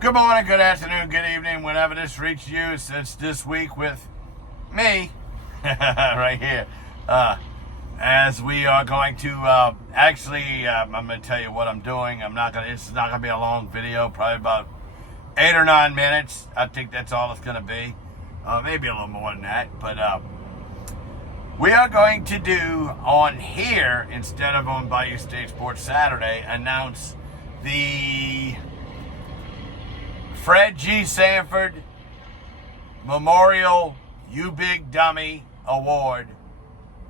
Good morning, good afternoon, good evening, whenever this reaches you. Since this week with me, right here, as we are going to I'm going to tell you what I'm doing. It's not going to be a long video, probably about 8 or 9 minutes. I think that's all it's going to be. Maybe a little more than that, but we are going to do on here, instead of on Bayou State Sports Saturday, announce the Fred G. Sanford Memorial You Big Dummy Award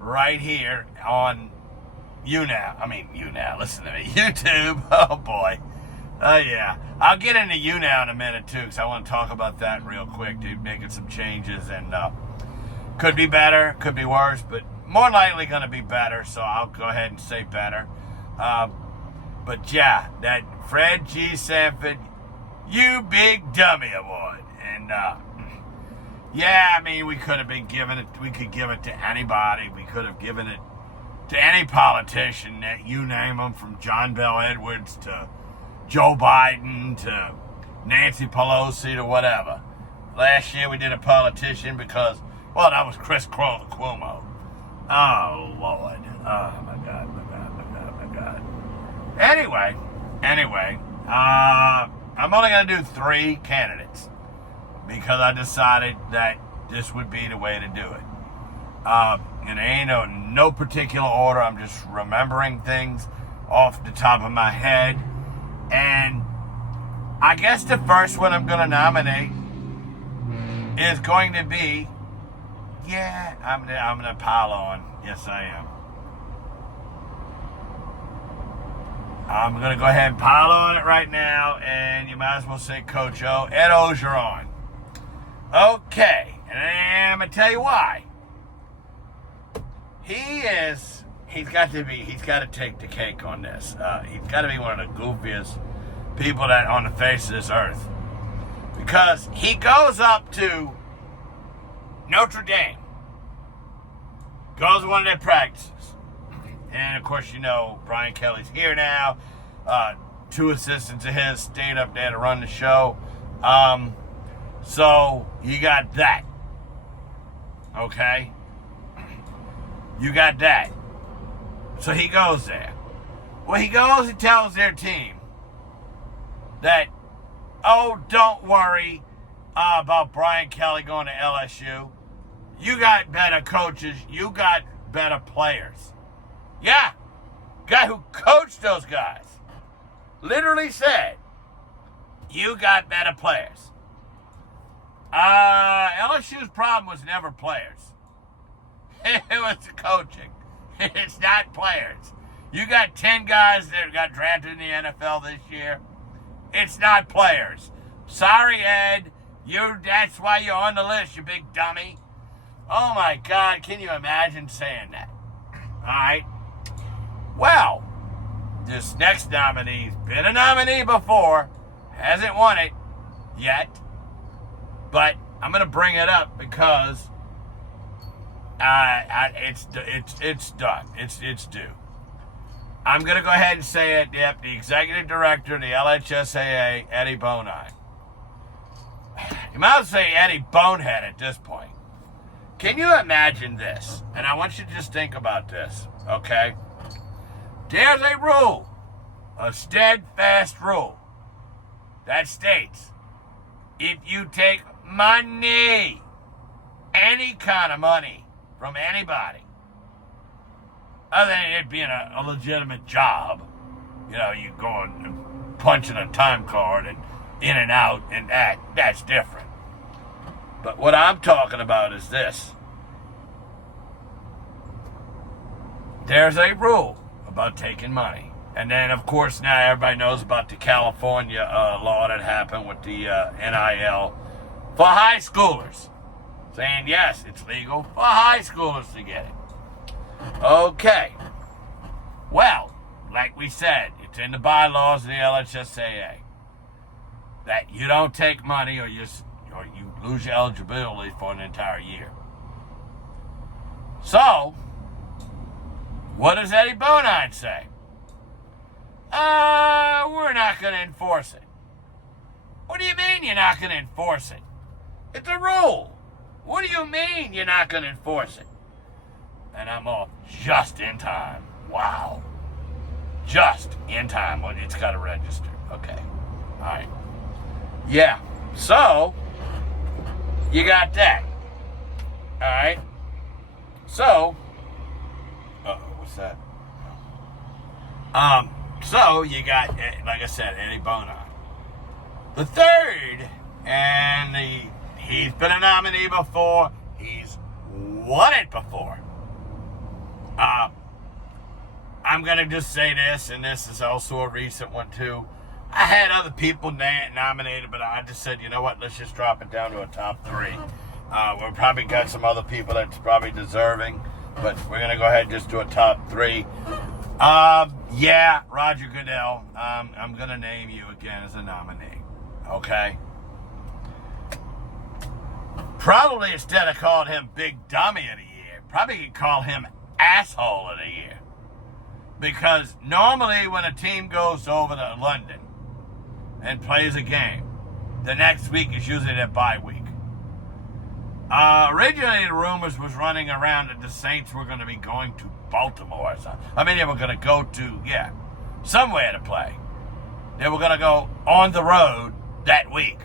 right here on YouNow. Listen to me. YouTube. Oh, boy. Yeah. I'll get into YouNow in a minute, too, because I want to talk about that real quick, dude, making some changes. And could be better, could be worse, but more likely going to be better, so I'll go ahead and say better. But, yeah, that Fred G. Sanford You Big Dummy Award. And, we could have been giving it, we could give it to anybody. We could have given it to any politician that you name them, from John Bell Edwards to Joe Biden to Nancy Pelosi to whatever. Last year we did a politician because, well, that was Chris Cuomo. Oh, Lord. Oh, my God. Anyway, I'm only going to do 3 candidates because I decided that this would be the way to do it. And it ain't no particular order. I'm just remembering things off the top of my head. And I guess the first one I'm going to nominate is going to be, I'm going to pile on. Yes, I am. I'm going to go ahead and pile on it right now, and you might as well say Coach O. Ed Ogeron. Okay, and I'm going to tell you why. He's got to take the cake on this. He's got to be one of the goofiest people that on the face of this earth. Because he goes up to Notre Dame, goes to one of their practices. And, of course, Brian Kelly's here now. 2 assistants of his stayed up there to run the show. So, you got that. Okay? You got that. So, he goes there. Well, he goes and tells their team that, don't worry about Brian Kelly going to LSU. You got better coaches. You got better players. Yeah, guy who coached those guys literally said, you got better players. LSU's problem was never players. It was coaching. It's not players. You got 10 guys that got drafted in the NFL this year. It's not players. Sorry, Ed. That's why you're on the list, you big dummy. Oh, my God. Can you imagine saying that? All right. Well, this next nominee's been a nominee before, hasn't won it yet, but I'm going to bring it up because it's done. It's due. I'm going to go ahead and say it. Yep, the executive director of the LHSAA, Eddie Bonine. You might as well say Eddie Bonehead at this point. Can you imagine this? And I want you to just think about this, okay? There's a rule, a steadfast rule, that states if you take money, any kind of money, from anybody, other than it being a legitimate job, you go and punch in a time card and in and out, and that's different. But what I'm talking about is this. There's a rule about taking money. And then, of course, now everybody knows about the California law that happened with the NIL for high schoolers. Saying, yes, it's legal for high schoolers to get it. Okay. Well, like we said, it's in the bylaws of the LHSAA that you don't take money or you lose your eligibility for an entire year. So, what does Eddie Bonine say? We're not going to enforce it. What do you mean you're not going to enforce it? It's a rule. What do you mean you're not going to enforce it? And I'm off just in time. Wow. Just in time. Well, it's got to register. Okay. All right. Yeah. So, you got that. All right. So, what's that? So you got, like I said, Eddie Bonar. The third, and he's been a nominee before. He's won it before. I'm going to just say this, and this is also a recent one too. I had other people nominated, but I just said, you know what, let's just drop it down to a top three. We've probably got some other people that's probably deserving, but we're going to go ahead and just do a top three. Yeah, Roger Goodell, I'm going to name you again as a nominee, okay? Probably instead of calling him Big Dummy of the Year, probably could call him Asshole of the Year. Because normally when a team goes over to London and plays a game, the next week is usually their bye week. Originally the rumors was running around that the Saints were going to be going to Baltimore or something. I mean, they were going to go to, somewhere to play. They were going to go on the road that week.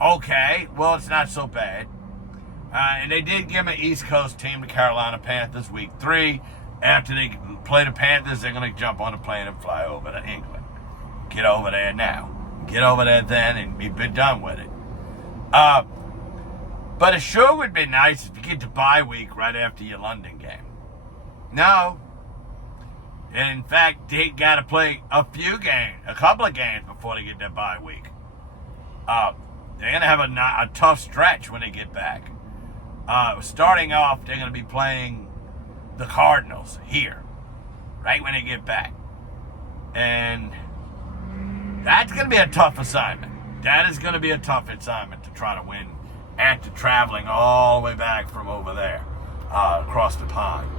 Okay, well, it's not so bad. And they did give an East Coast team, the Carolina Panthers, week 3. After they play the Panthers, they're going to jump on a plane and fly over to England. Get over there now. Get over there then and be done with it. But it sure would be nice if you get the bye week right after your London game. No. In fact, they got to play a couple of games before they get their bye week. They're going to have a tough stretch when they get back. Starting off, they're going to be playing the Cardinals here, right when they get back. And that's going to be a tough assignment. That is going to be a tough assignment to try to win after traveling all the way back from over there, across the pond.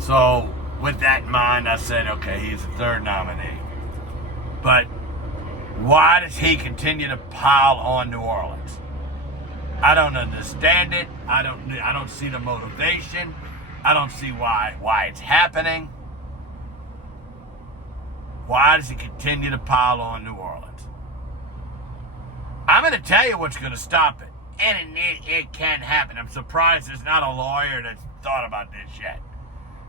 So, with that in mind, I said, okay, he's the third nominee. But why does he continue to pile on New Orleans? I don't understand it. I don't see the motivation. I don't see why it's happening. Why does he continue to pile on New Orleans? I'm going to tell you what's going to stop it. And it can happen. I'm surprised there's not a lawyer that's thought about this yet.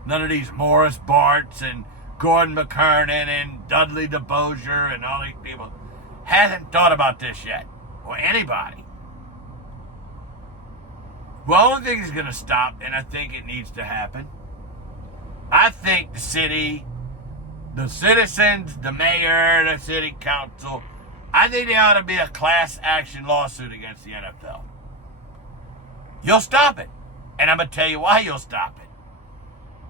None of these Morris Barts and Gordon McKernan and Dudley DeBosier and all these people hasn't thought about this yet. Or anybody. Well, the only thing is going to stop, and I think it needs to happen, I think the city, the citizens, the mayor, the city council, I think there ought to be a class action lawsuit against the NFL. You'll stop it. And I'm going to tell you why you'll stop it.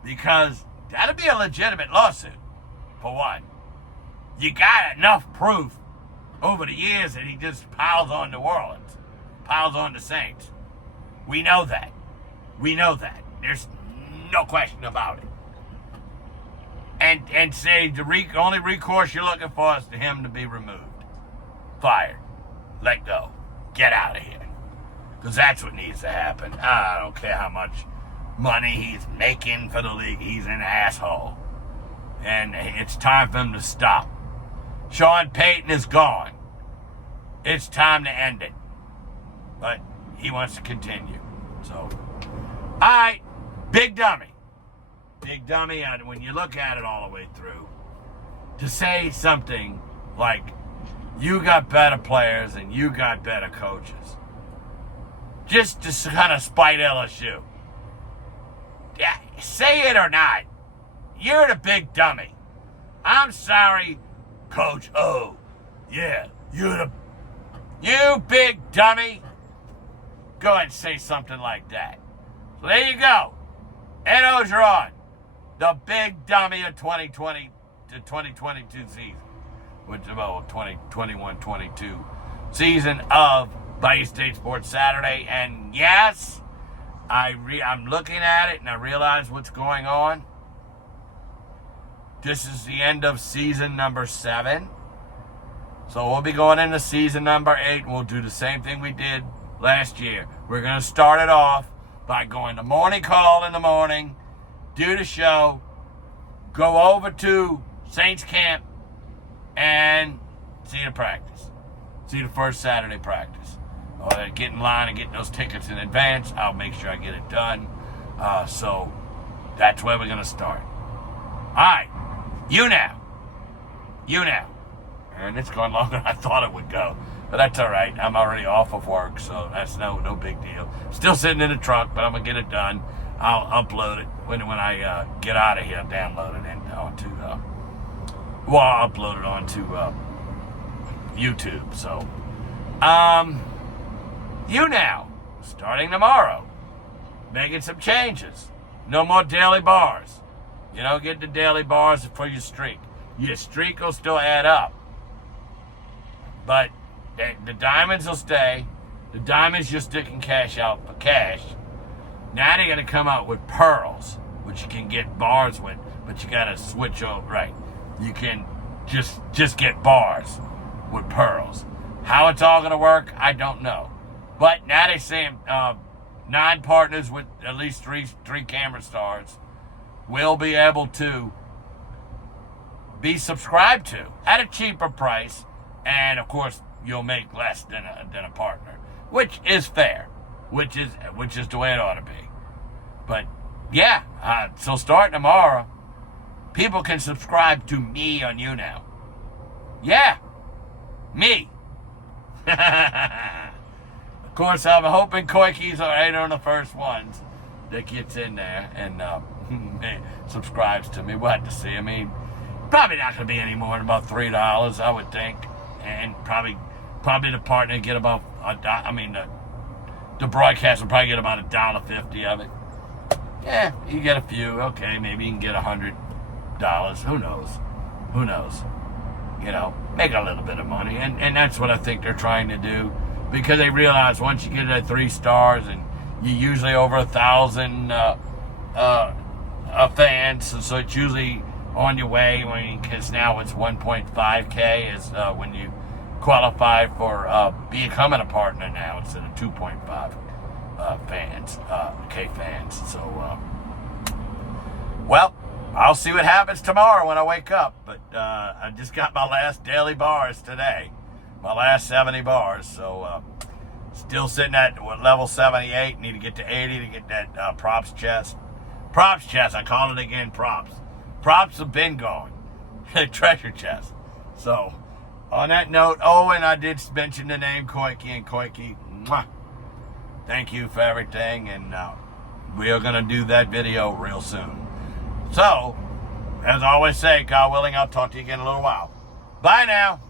Because that'll be a legitimate lawsuit, for one. You got enough proof over the years that he just piles on New Orleans, piles on the Saints. We know that. We know that. There's no question about it. And say the only recourse you're looking for is to him to be removed. Fired. Let go. Get out of here. Because that's what needs to happen. I don't care how much money he's making for the league. He's an asshole. And it's time for him to stop. Sean Payton is gone. It's time to end it. But he wants to continue. So, all right, Big Dummy. Big Dummy, and when you look at it all the way through, to say something like, you got better players and you got better coaches, just to kind of spite LSU. Yeah, say it or not, you're the Big Dummy. I'm sorry, Coach O. Yeah, you Big Dummy. Go ahead and say something like that. So there you go. Ed Ogeron, the Big Dummy of 2020 to 2022 season. Which is about 2021-22 season of Bayou State Sports Saturday. And yes, I'm looking at it and I realize what's going on. This is the end of season number 7. So we'll be going into season number 8, and we'll do the same thing we did last year. We're going to start it off by going to morning call in the morning, do the show, go over to Saints Camp, and see the practice. See the first Saturday practice. Or get in line and get those tickets in advance. I'll make sure I get it done. So that's where we're going to start. All right. YouNow. And it's going longer than I thought it would go. But that's all right. I'm already off of work, so that's no big deal. Still sitting in the truck, but I'm going to get it done. I'll upload it when I get out of here. Download it onto... I'll upload it onto YouTube. So, YouNow, starting tomorrow, making some changes. No more daily bars. You don't get the daily bars for your streak. Your streak will still add up. But the diamonds will stay. The diamonds you're sticking cash out for cash. Now they're going to come out with pearls, which you can get bars with, but you got to switch over. Right. You can just get bars with pearls. How it's all going to work, I don't know. But now they're saying 9 partners with at least three camera stars will be able to be subscribed to at a cheaper price, and of course you'll make less than a partner, which is fair, which is the way it ought to be. But yeah, so starting tomorrow, people can subscribe to me on YouNow. Yeah, me. Of course, I'm hoping Koiki's are one of the first ones that gets in there and subscribes to me. We'll have to see. I mean, probably not going to be any more than about $3, I would think. And probably the partner get about the broadcast will probably get about $1.50 of it. Yeah, you get a few. Okay, maybe you can get $100. Who knows? You know, make a little bit of money. And that's what I think they're trying to do, because they realize once you get that 3 stars and you usually over 1,000 fans, so it's usually on your way, because now it's 1.5K is when you qualify for becoming a partner now instead of 2.5 K fans. So, well, I'll see what happens tomorrow when I wake up. But I just got my last daily bars today, my last 70 bars. So still sitting at level 78. Need to get to 80 to get that props chest. Props chest. I call it again. Props. Props have been gone. Treasure chest. So on that note, and I did mention the name Koiki, and Koiki, mwah, thank you for everything, and we are going to do that video real soon. So, as I always say, God willing, I'll talk to you again in a little while. Bye now.